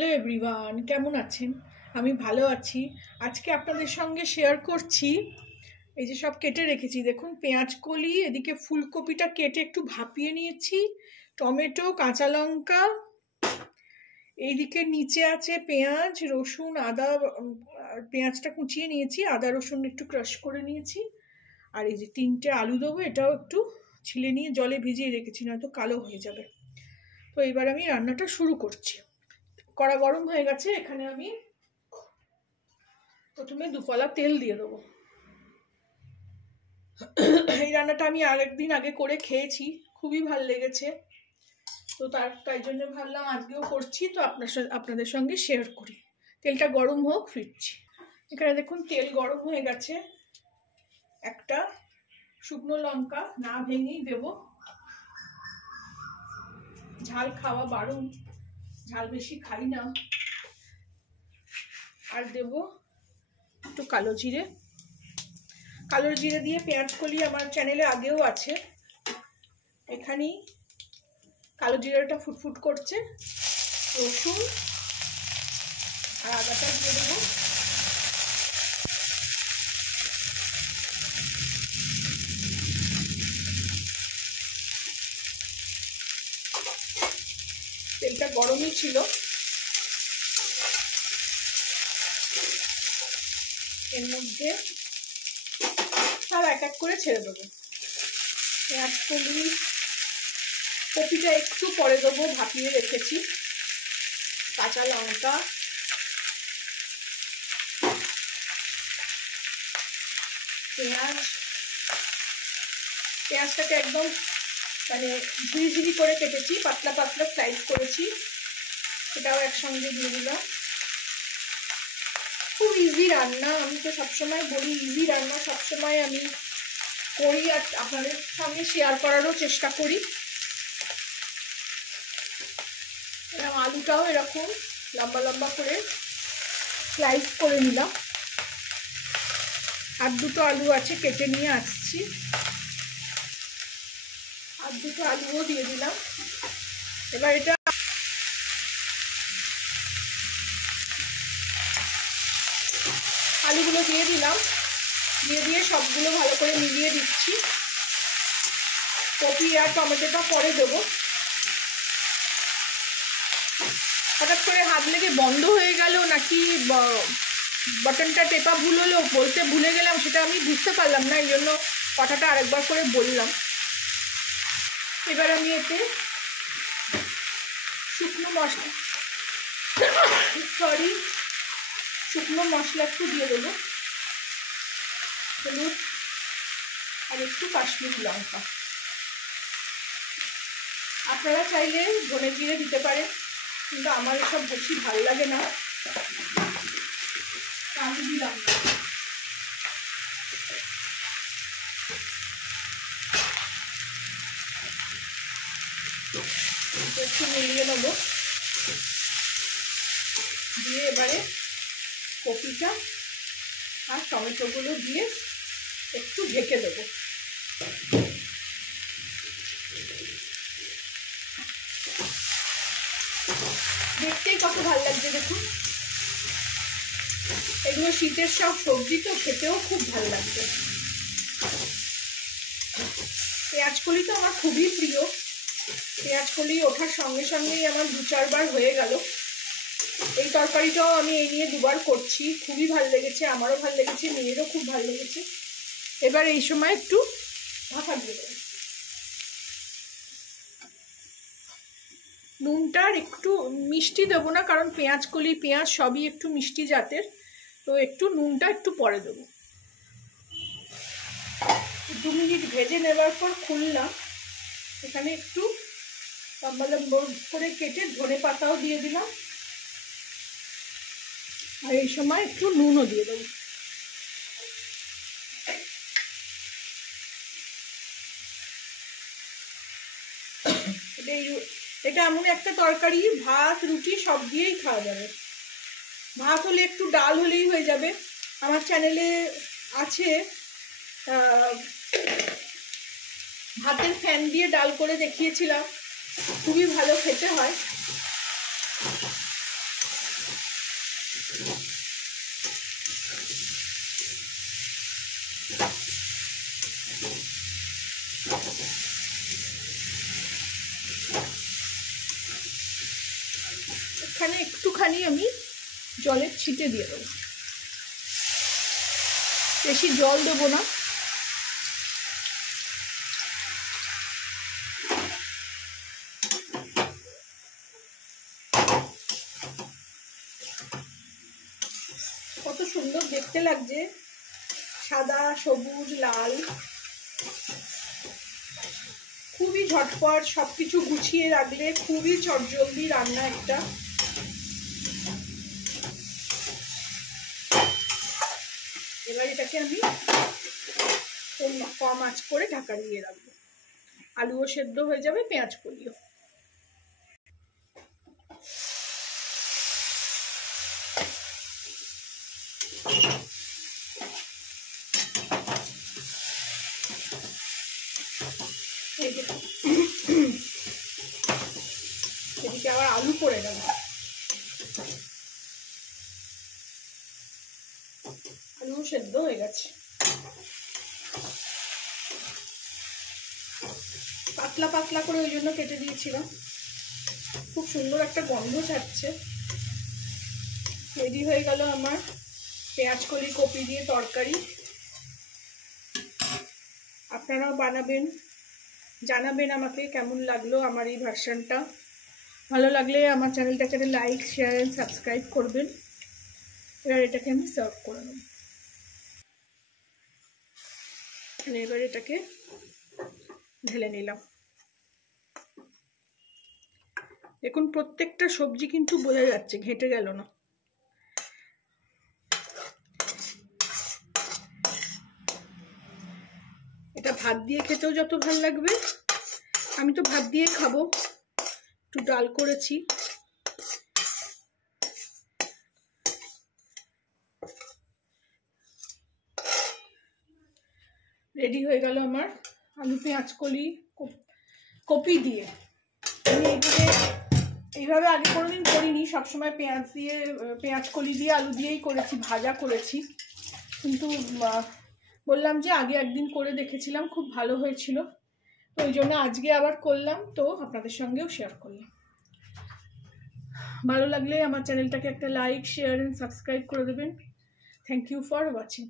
Hello everyone, কেমন আছেন? আমি ভালো আছি। আজকে আপনাদের সঙ্গে শেয়ার করছি এই যে সব কেটে রেখেছি। দেখুন, পেঁয়াজ কলি, এদিকে ফুলকপিটা কেটে একটু ভাপিয়ে নিয়েছি, টমেটো, কাঁচা লঙ্কা, এইদিকে নিচে আছে পেঁয়াজ, রসুন, আদা। পেঁয়াজটা কুচিয়ে নিয়েছি, আদা রসুন একটু ক্রাশ করে নিয়েছি, আর এই যে 3টে আলু দেবো, এটাও একটু ছিলে নিয়ে জলে ভিজিয়ে রেখেছি, নয়তো কালো হয়ে যাবে। তো এবার আমি রান্নাটা শুরু করছি। কড়া গরম হয়ে গেছে, এখানে আমি প্রথমে 2 কলা তেল দিয়ে দেবো। এই রান্নাটা আমি আরেকদিন আগে করে খেয়েছি, খুবই ভালো লেগেছে। তো তাই জন্য ভাবলাম আজকেও করছি, তো আপনাদের সঙ্গে শেয়ার করি। তেলটা গরম হোক, ফিরছি। এখানে দেখুন তেল গরম হয়ে গেছে। একটা শুকনো লঙ্কা না ভেঙেই দেব, ঝাল খাওয়া বারণ, ঝাল বেশি খাই না। আর দেব একটু কালো জিরে। কালো জিরে দিয়ে পেঁয়াজ কলি আমার চ্যানেলে আগেও আছে। এখানেই কালো জিরাটা ফুটফুট করছে। রসুন আর আদাটা দিয়ে দেবো। তেলটা গরমই ছিল, এর মধ্যে সব এক এক করে ছেড়ে দেবো। পেঁয়াজ কলি, কপিটা একটু পরে দেবো, ভাপিয়ে রেখেছি। কাঁচা লঙ্কা, পেঁয়াজটাকে একদম মানে ঝিরিঝিরি করে কেটেছি, পাতলা পাতলা স্লাইস করেছি, সেটাও একসঙ্গে দিয়ে দিলাম। খুব ইজি রান্না, আমি তো সবসময় বলি ইজি রান্না সবসময় আমি করি, আর আপনাদের সঙ্গে শেয়ার করারও চেষ্টা করি। এরকম আলুটাও এরকম লম্বা লম্বা করে স্লাইস করে নিলাম। আর 2টো আলু আছে, কেটে নিয়ে আসছি। আর 2টো আলুও দিয়ে দিলাম। এবার এটা আলুগুলো দিয়ে দিলাম, দিয়ে সবগুলো ভালো করে মিলিয়ে দিচ্ছি। কপি আর টমেটোটা পরে দেবো। হঠাৎ করে হাত লেগে বন্ধ হয়ে গেল নাকি বাটনটা টেপা ভুল হলো, বলতে ভুলে গেলাম, সেটা আমি বুঝতে পারলাম না, এই জন্য কথাটা আরেকবার করে বললাম। এবার আমি এতে শুকনো মশলা একটু দিয়ে দেবো, হলুদ আর একটু কাশ্মীরি লঙ্কা। আপনারা চাইলে ধনে জিরে দিতে পারেন, কিন্তু আমার এসব বেশি ভালো লাগে না, আমি দিলাম না। একটু মিলিয়ে নেব, দিয়ে এবারে কপিটা আর টমেটোগুলো দিয়ে একটু ঢেকে দেবো। দেখতেই কত ভালো লাগছে দেখুন। এগুলো শীতের সব সবজি, তো খেতেও খুব ভালো লাগছে। পেঁয়াজ কলি তো আমার খুবই প্রিয়। পেঁয়াজ কলি ওঠার সঙ্গে সঙ্গেই আমার 2-4 বার হয়ে গেল। এই তরকারিটাও আমি এই নিয়ে 2বার করছি, খুবই ভালো লেগেছে, আমারও ভালো লেগেছে, মেয়েরও খুব ভালো লেগেছে। এবার এই সময় একটু ঢাকা দিয়ে দেবো। নুনটার একটু মিষ্টি দেবো না, কারণ পেঁয়াজ কলি পেঁয়াজ সবই একটু মিষ্টি জাতের, তো একটু নুনটা একটু পরে দেবো। 2 মিনিট ভেজে নেবার পর খুললাম। এখানে একটু লম্বা লম্বা করে কেটে ধনে পাতাও দিয়ে দিলাম, আর এই সময় একটু নুনও দিয়ে দেবো। এটা এমন একটা তরকারি, ভাত রুটি সব দিয়েই খাওয়া যাবে। ভাত হলে একটু ডাল হলেই হয়ে যাবে। আমার চ্যানেলে আছে ভাতের ফ্যান দিয়ে ডাল করে দেখিয়েছিলাম, খুবই ভালো খেতে হয়। এখানে একটুখানি আমি জলের ছিটে দিয়ে দেবো, বেশি জল দেবো না। কত সুন্দর দেখতে লাগছে, সাদা, সবুজ, লাল, খুবই ঝটপট, সবকিছু গুছিয়ে রাখলে খুবই চটজলদি রান্না একটা। এবার এটাকে আমি কম আঁচ করে ঢাকা দিয়ে রাখবো, আলুও সেদ্ধ হয়ে যাবে, পেঁয়াজ কলিও। এদিকে আবার আলু পড়ে গেল, আলু সেদ্ধ হয়ে গেছে। পাতলা পাতলা করে ওই জন্য কেটে দিয়েছিলাম, খুব সুন্দর একটা গন্ধ ছাড়ছে। রেডি হয়ে গেল আমার পেঁয়াজ কলি কপি দিয়ে তরকারি। আপনারাও বানাবেন, জানাবেন আমাকে কেমন লাগলো আমার এই ভার্সনটা। ভালো লাগলে আমার চ্যানেলটাকে লাইক, শেয়ার এন্ড সাবস্ক্রাইব করবেন। এবার এটাকে আমি সার্ভ করে নেব। এবার এটাকে ঢেলে নিলাম। দেখুন প্রত্যেকটা সবজি কিন্তু বোঝা যাচ্ছে, ঘেঁটে গেল না। এটা ভাত দিয়ে খেতেও যত ভালো লাগবে, আমি তো ভাত দিয়ে খাবো, একটু ডাল করেছি। রেডি হয়ে গেল আমার আলু পেঁয়াজ কলি কপি দিয়ে। আমি এইভাবে আগে কোনোদিন করিনি, সবসময় পেঁয়াজ কলি দিয়ে আলু দিয়েই করেছি, ভাজা করেছি। কিন্তু বললাম যে আগে একদিন করে দেখেছিলাম, খুব ভালো হয়েছিল, তো ওই জন্য আজকে আবার করলাম, তো আপনাদের সঙ্গেও শেয়ার করলাম। ভালো লাগলে আমার চ্যানেলটাকে একটা লাইক, শেয়ার এন্ড সাবস্ক্রাইব করে দেবেন। Thank you for watching.